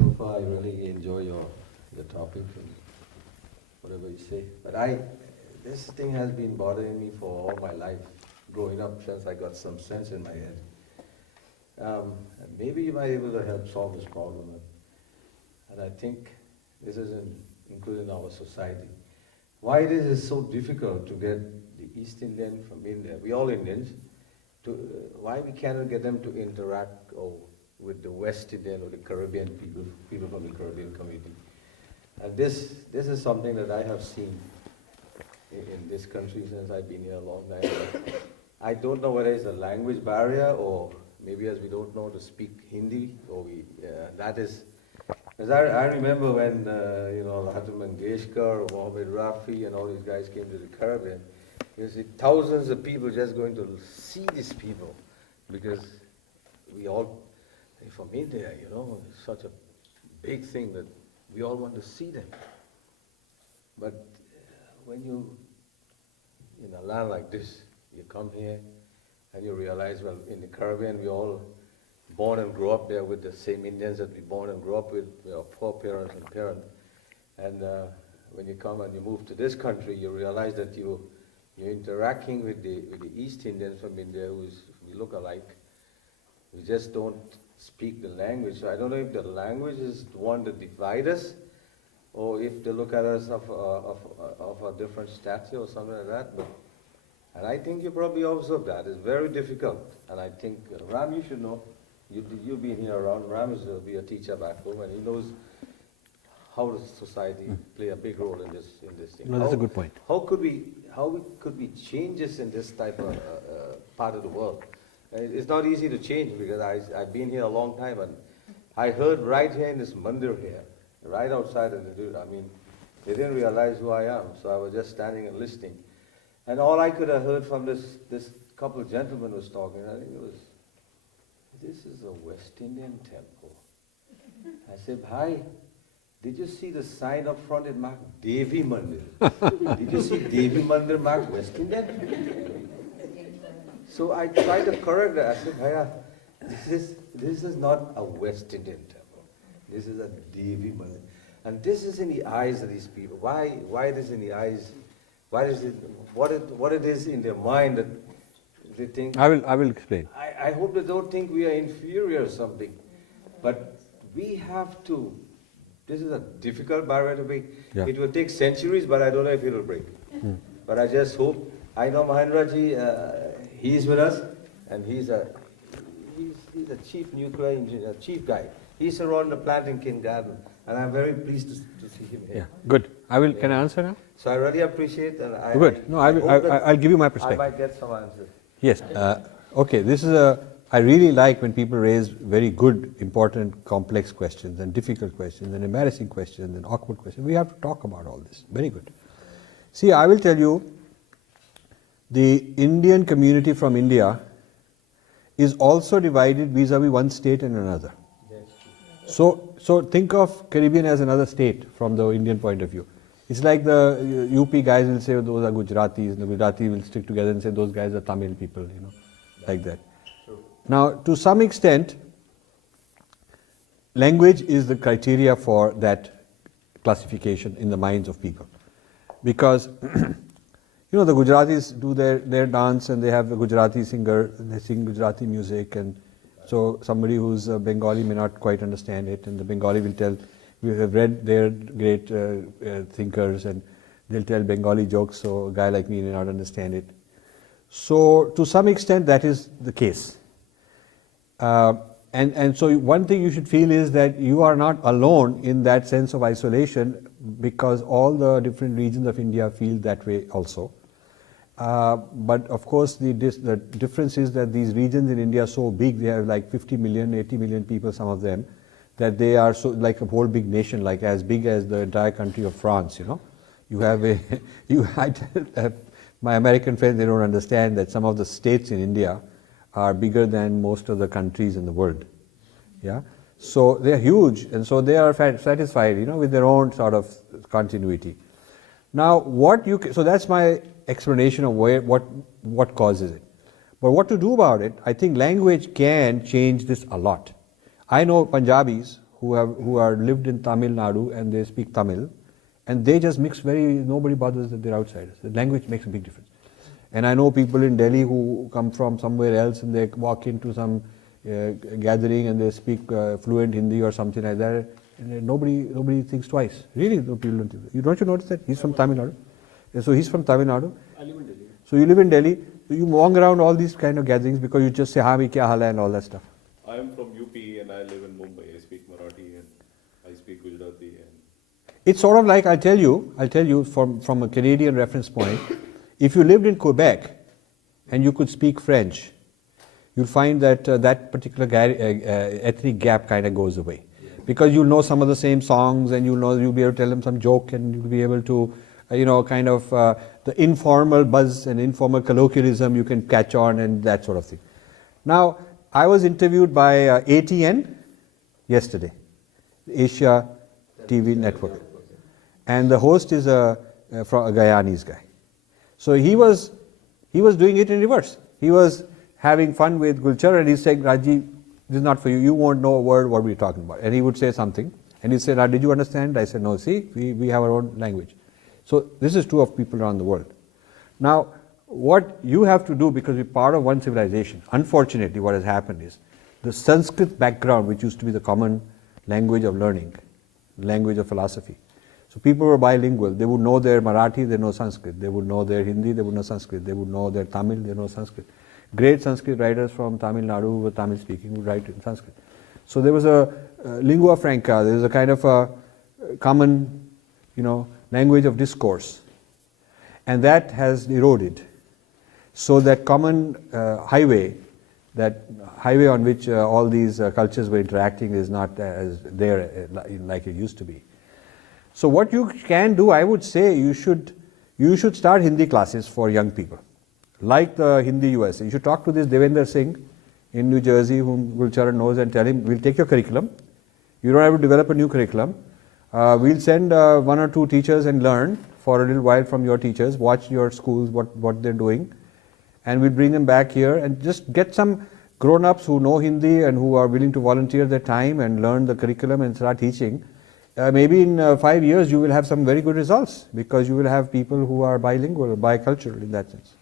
So far, I really enjoy your topic and whatever you say. But this thing has been bothering me for all my life, growing up since I got some sense in my head. And maybe you might be able to help solve this problem. And I think this is included in our society. Why it is so difficult to get the East Indian from India, we all Indians, why we cannot get them to interact with the West Indian or the Caribbean people from the Caribbean community. And this is something that I have seen in this country since I've been here a long time. I don't know whether it's a language barrier or maybe as we don't know to speak Hindi, or that is. Because I remember when Lata Mangeshkar, Mohammed Rafi, and all these guys came to the Caribbean. You see thousands of people just going to see these people because we all, from India, it's such a big thing that we all want to see them. But when you, in a land like this, you come here and you realize, well, in the Caribbean, we all born and grow up there with the same Indians that we born and grew up with, our foreparents and parents. And when you come and you move to this country, you realize that you're interacting with the East Indians from India, we look alike. We just don't speak the language. So I don't know if the language is the one that divides us, or if they look at us of a different stature or something like that. And I think you probably observed that. It's very difficult. And I think, Ram, you should know. You've been here around. Ram is be a teacher back home, and he knows how the society play a big role in this thing. No, that's a good point. How could we change this in this type of part of the world? It's not easy to change because I've been here a long time, and I heard right here in this mandir here, right outside of the dude. I mean, they didn't realize who I am, so I was just standing and listening. And all I could have heard from this couple of gentlemen was talking, I think it was, this is a West Indian temple. I said, hi, did you see the sign up front? It marked Devi Mandir. Did you see Devi Mandir marked West Indian? So I tried to correct that. I said, Bhaiya, this is not a West Indian temple. This is a Devi Mandir. And this is in the eyes of these people. Why it is in the eyes? Why is it, what it is in their mind that they think? I will explain. I hope they don't think we are inferior or something. But we have to, this is a difficult barrier to break. Yeah. It will take centuries, but I don't know if it will break. But I just hope, I know Mahendraji, he's with us, and he's a chief nuclear engineer, chief guy. He's around the plant in Kingarten, and I'm very pleased to see him here. Yeah, good. Can I answer now? So I really appreciate, and Good. No, I'll give you my perspective. I might get some answers. Yes. Okay. I really like when people raise very good, important, complex questions and difficult questions and embarrassing questions and awkward questions. We have to talk about all this. Very good. See, I will tell you, the Indian community from India is also divided vis-a-vis one state and another. So think of Caribbean as another state from the Indian point of view. It's like the UP guys will say those are Gujaratis, and the Gujarati will stick together and say those guys are Tamil people, like that. Now, to some extent, language is the criteria for that classification in the minds of people. Because, the Gujaratis do their dance and they have a Gujarati singer, and they sing Gujarati music, and so somebody who's a Bengali may not quite understand it, and the Bengali will tell, we have read their great thinkers, and they'll tell Bengali jokes, so a guy like me may not understand it. So to some extent that is the case. And so one thing you should feel is that you are not alone in that sense of isolation, because all the different regions of India feel that way also. But of course the difference is that these regions in India are so big, they have like 50 million, 80 million people, some of them, that they are so like a whole big nation, like as big as the entire country of France, You have my American friends, they don't understand that some of the states in India are bigger than most of the countries in the world. Yeah, so they are huge, and so they are satisfied, with their own sort of continuity. Now, so that's my explanation of what causes it. But what to do about it? I think language can change this a lot. I know Punjabis who are lived in Tamil Nadu and they speak Tamil, and they just mix nobody bothers that they're outsiders. The language makes a big difference. And I know people in Delhi who come from somewhere else and they walk into some gathering and they speak fluent Hindi or something like that, and nobody thinks twice. Really, no, people don't think that. Don't you notice that? He's from Tamil Nadu. And so he's from Tamil Nadu. I live in Delhi. So you live in Delhi, so you walk around all these kind of gatherings because you just say, "Haan, bhai, kya hal hai," and all that stuff. I am from UP and I live in Mumbai. I speak Marathi and I speak Gujarati. And It's sort of like, I'll tell you from a Canadian reference point, if you lived in Quebec and you could speak French, you'll find that that particular ethnic gap kind of goes away. Because you'll know some of the same songs and you'll be able to tell them some joke and you'll be able to, the informal buzz and informal colloquialism you can catch on and that sort of thing. Now, I was interviewed by ATN yesterday, Asia TV network. And the host is a Guyanese guy. So he was doing it in reverse. He was having fun with Gulchar and he's saying, "Raji, this is not for you. You won't know a word what we're talking about." And he would say something. And he'd say, "Did you understand?" I said, "No, see, we have our own language." So this is true of people around the world. Now, what you have to do, because we're part of one civilization, unfortunately what has happened is, the Sanskrit background, which used to be the common language of learning, language of philosophy. So people were bilingual. They would know their Marathi, they know Sanskrit. They would know their Hindi, they would know Sanskrit. They would know their Tamil, they know Sanskrit. Great Sanskrit writers from Tamil Nadu who were Tamil speaking would write in Sanskrit. So there was a lingua franca, there was a kind of a common, language of discourse. And that has eroded. So that common highway on which all these cultures were interacting is not as there like it used to be. So what you can do, I would say, you should start Hindi classes for young people, like the Hindi USA. You should talk to this Devendra Singh in New Jersey, whom Gulcharan knows, and tell him, "We'll take your curriculum. You don't have to develop a new curriculum. We'll send one or two teachers and learn for a little while from your teachers, watch your schools, what they're doing, and we'll bring them back here and just get some grown-ups who know Hindi and who are willing to volunteer their time and learn the curriculum and start teaching." Maybe in 5 years you will have some very good results because you will have people who are bilingual, bicultural in that sense.